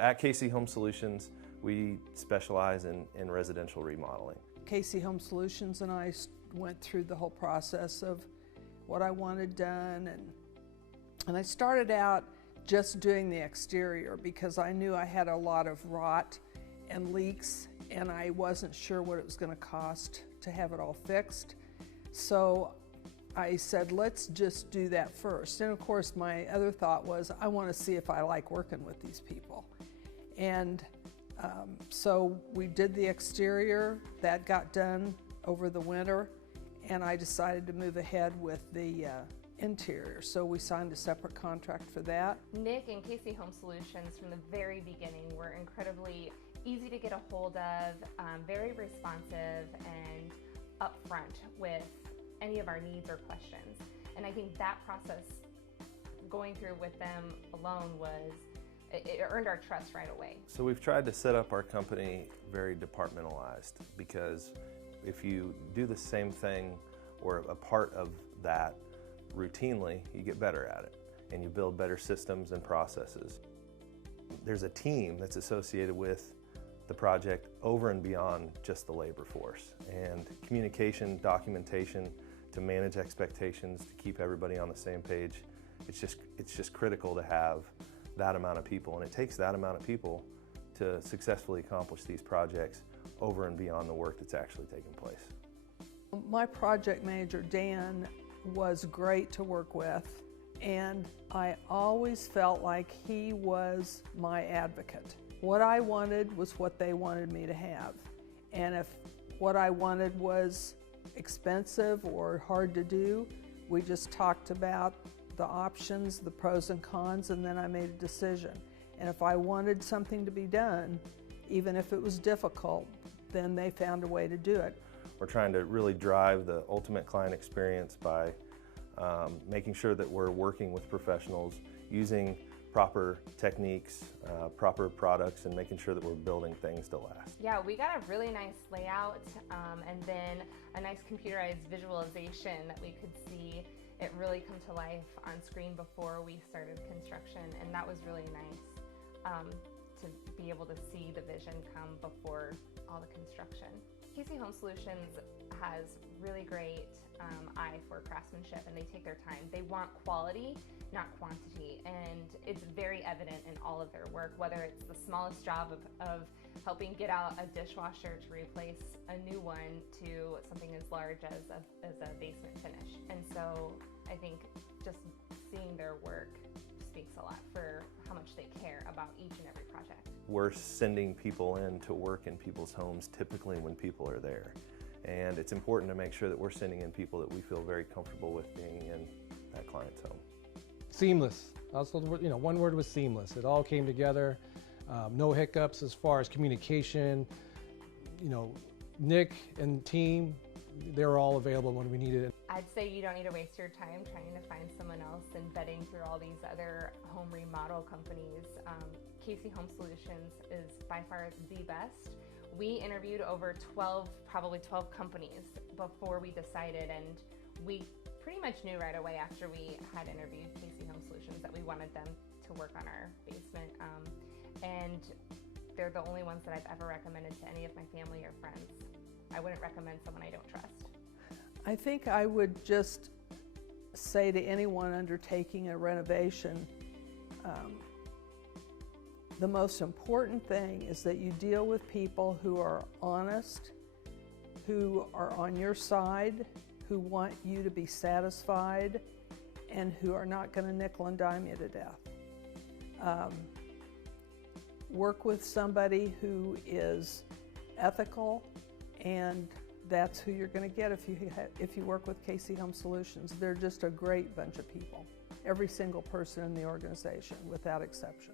At KC Home Solutions, we specialize in residential remodeling. KC Home Solutions and I went through the whole process of what I wanted done, and I started out just doing the exterior because I knew I had a lot of rot and leaks, and I wasn't sure what it was going to cost to have it all fixed. So I said, let's just do that first. And of course, my other thought was, I want to see if I like working with these people. And so we did the exterior. That got done over the winter, and I decided to move ahead with the interior. So we signed a separate contract for that. Nick and KC Home Solutions from the very beginning were incredibly easy to get a hold of, very responsive and upfront with any of our needs or questions. And I think that process, going through with them alone, it earned our trust right away. So we've tried to set up our company very departmentalized, because if you do the same thing or a part of that routinely, you get better at it and you build better systems and processes. There's a team that's associated with the project over and beyond just the labor force, and communication, documentation, to manage expectations, to keep everybody on the same page. It's just critical to have that amount of people, and it takes that amount of people to successfully accomplish these projects over and beyond the work that's actually taking place. My project manager, Dan, was great to work with, and I always felt like he was my advocate. What I wanted was what they wanted me to have, and if what I wanted was expensive or hard to do, we just talked about the options, the pros and cons, and then I made a decision. And if I wanted something to be done, even if it was difficult, then they found a way to do it. We're trying to really drive the ultimate client experience by making sure that we're working with professionals, using proper techniques, proper products, and making sure that we're building things to last. Yeah, we got a really nice layout, and then a nice computerized visualization that we could see it really come to life on screen before we started construction, and that was really nice to be able to see the vision come before all the construction. KC Home Solutions has really great eye for craftsmanship, and they take their time. They want quality, not quantity, and it's very evident in all of their work, whether it's the smallest job of helping get out a dishwasher to replace a new one to something as large as a basement finish. And so I think just seeing their work speaks a lot for how much they care about each and every project. We're sending people in to work in people's homes typically when people are there. And it's important to make sure that we're sending in people that we feel very comfortable with being in that client's home. Seamless. Also, one word was seamless. It all came together. No hiccups as far as communication. Nick and team, they were all available when we needed it. I'd say you don't need to waste your time trying to find someone else and vetting through all these other home remodel companies. KC Home Solutions is by far the best. We interviewed over probably 12 companies before we decided, and we pretty much knew right away after we had interviewed KC Home Solutions that we wanted them to work on our basement. And they're the only ones that I've ever recommended to any of my family or friends. I wouldn't recommend someone I don't trust. I think I would just say to anyone undertaking a renovation, the most important thing is that you deal with people who are honest, who are on your side, who want you to be satisfied, and who are not going to nickel and dime you to death. Work with somebody who is ethical, and that's who you're going to get if you work with KC Home Solutions. They're just a great bunch of people, every single person in the organization without exception.